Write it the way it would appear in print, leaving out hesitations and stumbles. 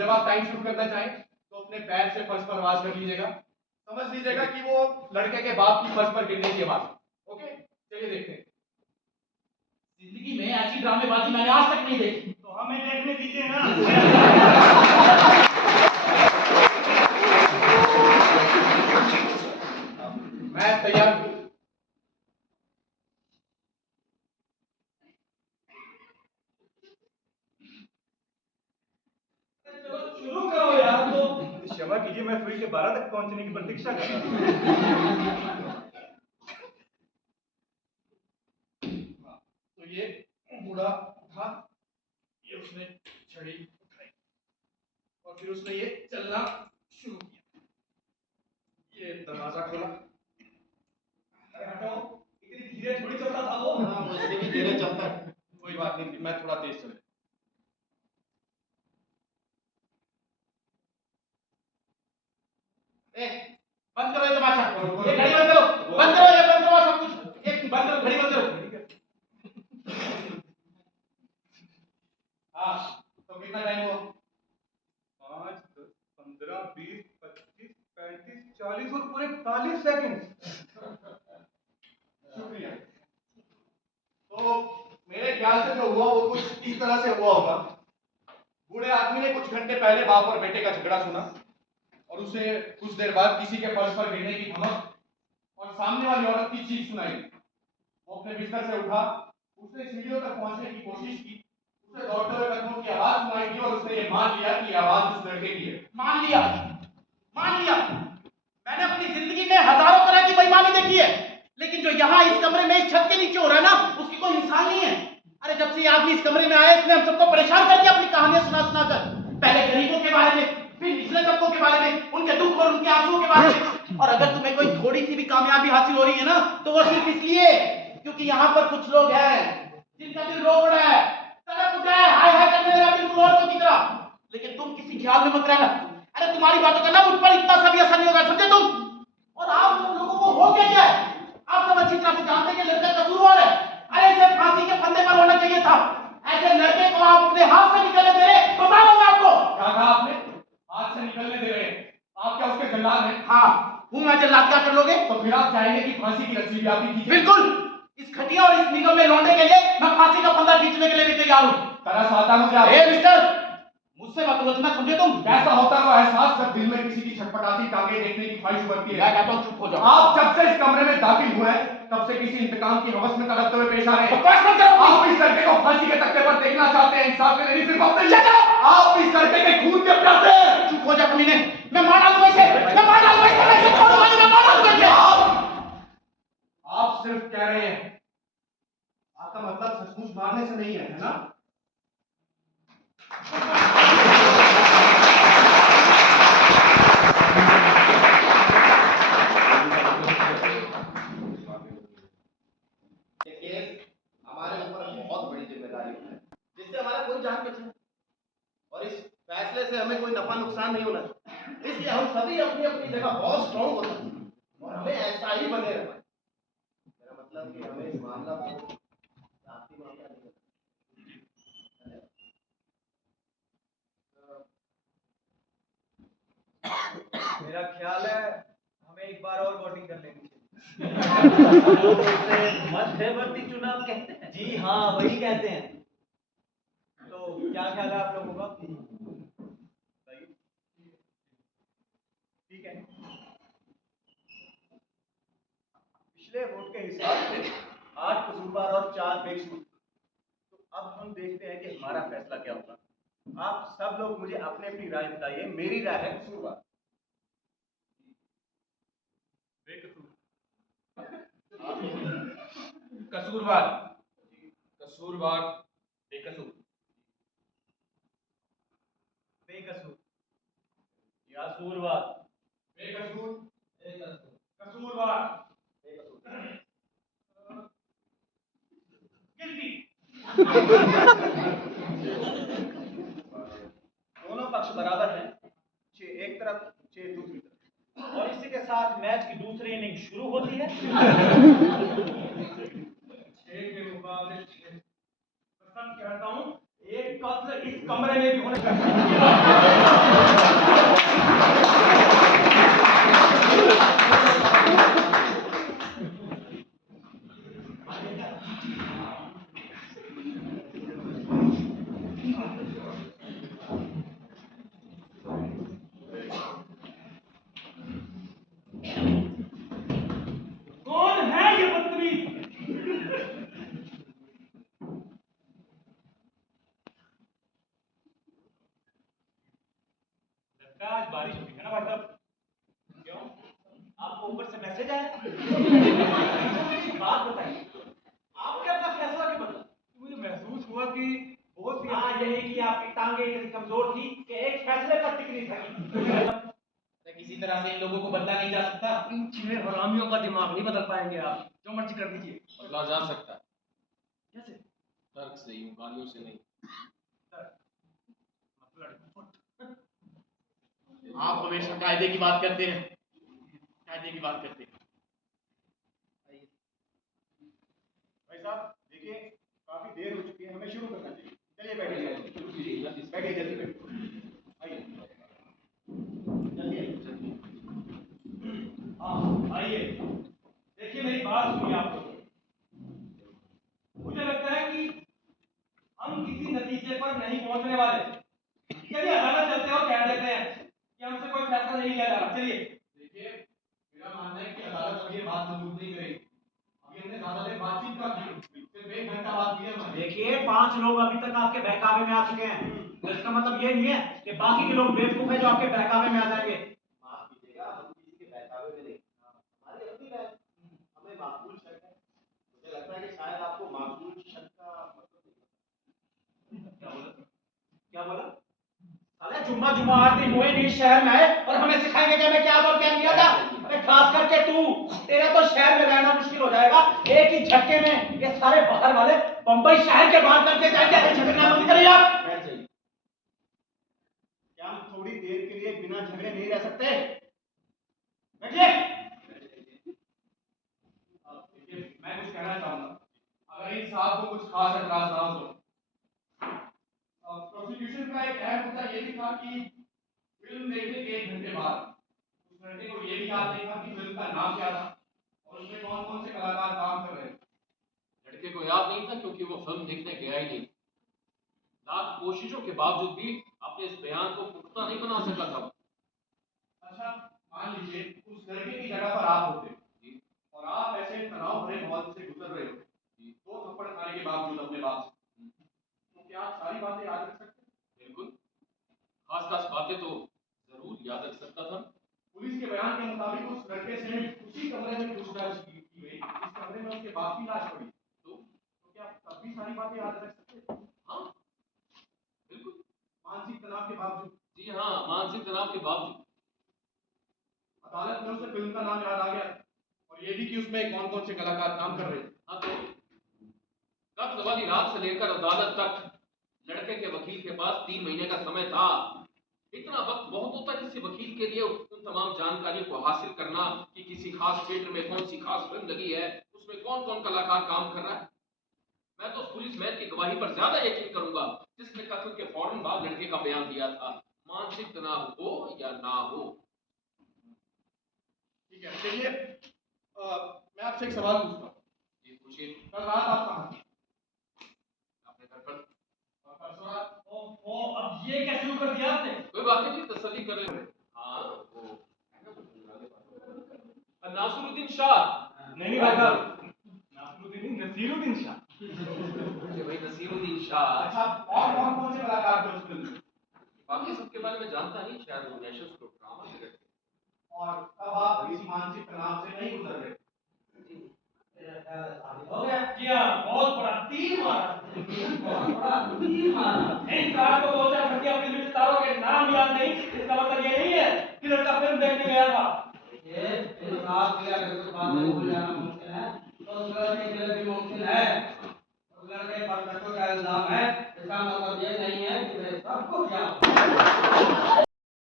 जब आप टाइम शुरू करना चाहें तो अपने पैर से फर्श पर आवाज कर लीजिएगा, समझ लीजिएगा कि वो लड़के के बाप की फर्श पर गिरने की आवाज। ओके, चलिए देखते हैं। जिंदगी में ऐसी ड्रामेबाजी मैंने आज तक नहीं देखी। तो हमें देखने दीजिए ना। मैं तैयार हूं। शुरू करो यार। तो क्षमा कीजिए, मैं सुई के 12 तक पहुंचने की प्रतीक्षा कर रहा हूं। तो ये बूढ़ा था, ये उसने छड़ी उठाई और फिर उसने ये चलना शुरू किया। ये दरवाजा खोला। अरे हटो, इतनी धीरे थोड़ी चलता था वो। हाँ, वो इससे भी धीरे चलता है। कोई बात नहीं, मैं थोड़ा तेज चल। बंद करो ये तमाशा, ये घड़ी बंद करो, बंद करो, ये बंद करो सब कुछ, एक बंद करो, घड़ी बंद करो। हाँ, तो कितना टाइम हुआ? 5, 10, 15, 20, 25, 35, 40 और पूरे 40 सेकंड। शुक्रिया। तो मेरे ख्याल से जो हुआ वो कुछ इस तरह से हुआ होगा। बूढ़े आदमी ने कुछ घंटे पहले बाप और बेटे का झगड़ा सुना और उसे कुछ देर बाद किसी के फर्श पर गिरने की धमक और सामने वाली औरत की चीख सुनाई। वो अपने बिस्तर से उठा, उसने सीढ़ियों तक पहुंचने की कोशिश की, उसे दौड़ते हुए कदमों की आवाज सुनाई दी और उसने ये मान लिया कि आवाज उस लड़के की है। मान लिया, मान लिया। मैंने अपनी जिंदगी में हजारों तरह की बेईमानी देखी है, लेकिन जो यहाँ इस कमरे में इस छत के नीचे हो रहा है ना, उसकी कोई मिसाल नहीं है। अरे जब से ये आदमी इस कमरे में आया, इसने हम सबको परेशान कर दिया अपनी कहानियां सुना सुना कर। पहले गरीबों के बारे में, फिर निचले तबकों के बारे में, उनके दुख और उनके आंसुओं के बारे में। और अगर तुम्हें कोई थोड़ी सी भी कामयाबी हासिल हो रही है ना, तो वो सिर्फ इसलिए क्योंकि यहाँ पर कुछ लोग हैं जिनका दिल रो पड़ा है, तड़प उठा है, हाय हाय करने लगा बिल्कुल औरतों की तरह। लेकिन तुम किसी ख्याल में मत रहना। अरे तुम्हारी बातों का ना मुझ पर इतना सा भी असर नहीं होगा, समझे तुम? और आप लोगों को हो क्या है? आप सब अच्छी तरह से जानते हैं कि लड़का कसूरवार है। अरे इसे फांसी के फंदे पर होना चाहिए था। ऐसे लड़के को आप अपने हाथ से निकलने दे रहे, बता रहा हूं आपको। क्या कहा आपने? हाथ से निकलने दे रहे हैं? आप क्या उसके जल्लाद हैं? हाँ हूं मैं जल्लाद। क्या कर लोगे? तो फिर आप चाहेंगे कि फांसी की रस्सी भी आप ही खींचे? बिल्कुल। इस खटिया और इस निगम में लौटने के लिए मैं फांसी का फंदा खींचने के लिए भी तैयार हूं। तरस आता मुझे आप। ए मिस्टर, मुझसे मत उलझना, समझे तुम? कैसा होता है वो एहसास जब दिल में किसी की छटपटाती टांगे देखने की ख्वाहिश बढ़ती है? मैं कहता हूं चुप हो जाओ। आप जब से इस कमरे में दाखिल हुए हैं, तब से किसी इंतकाम की हवस में तड़पते हुए पेश आ रहे हैं। बकवास मत करो। आप इस लड़के को फांसी के तख्ते पर देखना चाहते हैं, इंसाफ के लिए नहीं, सिर्फ अपने लिए। आप इस लड़के के खून के प्यासे हैं। चुप हो जा कमीने, मैं मार डालूंगा इसे, मैं मार डालूंगा इसे, मैं इसे छोड़ूंगा नहीं, मैं मार डालूंगा इसे। आप सिर्फ कह रहे हैं, आपका मतलब सचमुच मारने से नहीं है ना? हमारे ऊपर बहुत बड़ी जिम्मेदारी है, जिससे हमारा कोई जान बचे और इस फैसले से हमें कोई नफा नुकसान नहीं होना चाहिए। इसलिए हम सभी अपनी अपनी जगह बहुत स्ट्रॉन्ग होते हैं और हमें ऐसा ही बने रहना है। मेरा मतलब कि हमें इस मामला को जाति मामला नहीं करना। मेरा ख्याल है हमें एक बार और वोटिंग कर लेनी चाहिए। मध्यवर्ती चुनाव कहते हैं। जी हाँ, वही कहते हैं। तो क्या ख्याल है आप लोगों का? ठीक है। पिछले वोट के हिसाब से 8 कसूरवार और 4 बेकसूर। तो अब हम देखते हैं कि हमारा फैसला क्या होगा। आप सब लोग मुझे अपनी अपनी राय बताइए। मेरी राय है कसूरवार। कसूरवार, कसूरवार, बेकसूर, बेकसूर या सूरवार? बेकसूर, कसूरवार, दोनों पक्ष बराबर हैं, 6 एक तरफ 6 दूसरी तरफ। और इसी के साथ मैच की दूसरी इनिंग शुरू होती है। 6 के मुकाबले 6। कसम कहता हूं, एक कत्ल इस कमरे में भी होने का कौन है ये बदतमीज? लगता है आज बारिश हुई है ना भाई साहब? क्यों? आपको ऊपर से मैसेज आया? बात बताइए, आपने अपना फैसला क्यों बदला? मुझे महसूस हुआ कि बहुत सी हाँ यही कि आपकी टांगे इतनी कमजोर थी कि एक फैसले पर टिक नहीं सकी। किसी तरह से इन लोगों को बदला नहीं जा सकता। इन चिड़े हरामियों का दिमाग नहीं बदल पाएंगे आप, जो मर्जी कर दीजिए। बदला जा सकता है, कैसे? तर्क से यूं, गालियों से नहीं। आप हमेशा कायदे की बात करते हैं, कायदे की बात करते हैं। भाई साहब देखिए, काफी देर हो चुकी है, हमें शुरू करना चाहिए। चलिए बैठिए, शुरू कीजिए, बैठिए, जल्दी बैठिए, आइए जल्दी। हाँ आइए, देखिए मेरी बात सुनिए आप लोग। मुझे लगता है कि हम किसी नतीजे पर नहीं पहुंचने वाले। चलिए अदालत चलते हैं और कह देते हैं कि हमसे कोई फैसला नहीं लिया जा रहा। चलिए। देखिए, मेरा मानना है कि अदालत अभी ये बात मंजूर नहीं करेगी। अभी हमने ज्यादा देर बातचीत का की, सिर्फ 1 घंटा बात की है हमने। देखिए 5 लोग अभी तक आपके बहकावे में आ चुके हैं, तो इसका मतलब ये नहीं है कि बाकी के लोग बेवकूफ है जो आपके बहकावे में आ जाएंगे। माफ कीजिएगा, हम किसी के बहकावे में नहीं, हमारी अपनी राय, हमें माकूल शक है। मुझे लगता है कि शायद आपको माकूल शक का मतलब नहीं पता। क्या बोला? साले जुम्मा जुम्मा 8 दिन हुए नहीं शहर में आए और हमें सिखाएंगे कि हमें क्या और क्या नहीं आता। अबे खास करके तू, तेरा तो शहर में रहना मुश्किल हो जाएगा। एक ही झटके में ये सारे बाहर वाले बंबई शहर के बाहर करके जाएंगे। झगड़ना बंद करिए आप। बैठ जाइए। क्या हम थोड़ी देर के लिए बिना झगड़े नहीं रह सकते? बैठिए। देखिए, मैं कुछ कहना चाहूंगा, अगर इन साहब को कुछ खास एतराज ना हो तो। प्रोसिक्यूशन का एक अहम मुद्दा ये भी था कि फिल्म देखने के 1 घंटे बाद उस लड़के को ये भी याद नहीं था कि फिल्म का नाम क्या था और उसमें कौन कौन से कलाकार काम कर रहे थे। लड़के को याद नहीं था क्योंकि वो फिल्म देखने गया ही नहीं। लाख कोशिशों के बावजूद भी आपने इस बयान को पुख्ता नहीं बना सका था। अच्छा, मान लीजिए उस लड़के की जगह पर आप होते जी, और आप ऐसे तनाव भरे माहौल से गुजर रहे होते, जी, 2 थप्पड़ खाने के बावजूद अपने बाप से, तो क्या आप सारी बातें याद रख सकते हैं? बिल्कुल। खास खास बातें तो जरूर याद रख सकता था। पुलिस के बयान के मुताबिक उस लड़के से उसी कमरे में पूछताछ की गई जिस कमरे में उसके बाप की लाश पड़ी। तो क्या आप तब भी सारी बातें याद रख सकते हैं? हाँ बिल्कुल। मानसिक तनाव के बावजूद जी हाँ, मानसिक तनाव के बावजूद। अदालत में उसे फिल्म का नाम याद आ गया और ये भी कि उसमें कौन कौन से कलाकार काम कर रहे थे। हाँ तो कत्ल वाली रात से लेकर अदालत तक लड़के के वकील के पास 3 महीने का समय था। इतना वक्त बहुत होता है किसी वकील के लिए उन तमाम जानकारियों को हासिल करना कि किसी खास क्षेत्र में कौन सी खास फिल्म लगी है, उसमें कौन कौन कलाकार काम कर रहा है। मैं तो उस पुलिस मैन की गवाही पर ज्यादा यकीन करूंगा जिसने कत्ल के फौरन बाद लड़के का बयान दिया था, मानसिक तनाव हो या ना हो। ठीक है, चलिए मैं आपसे एक सवाल पूछता हूँ। जी पूछिए। कल रात आप कहाँ थे? अपने घर पर। और परसों रात? अब ये क्या शुरू कर दिया आपने? कोई बात नहीं, तसल्ली कर रहे। हाँ वो नासरुद्दीन शाह। नहीं भाई साहब, नासरुद्दीन नसीरुद्दीन शाह। भाई नसीरुद्दीन शाह। अच्छा, और कौन से कलाकार थे उस फिल्म में? बाकी सबके बारे में जानता नहीं, शायद वो नेशनल को ड्रामा में रहते। और तब आप किसी मानसिक तनाव से नहीं गुजर रहे? हो गया? जी हाँ, बहुत बड़ा तीर मारा। बहुत बड़ा तीर मारा। इन साहब को 2-4 घंटे अपने सितारों के नाम याद नहीं, इसका मतलब ये नहीं है कि लड़का फिल्म देखने गया था। ये इन साहब की अगर कुछ बातें भूल जाना मुमकिन है तो उस लड़के के लिए भी मुमकिन है। उस लड़के पर कत्ल का इल्जाम है, इसका मतलब ये नहीं है कि वे सब कुछ याद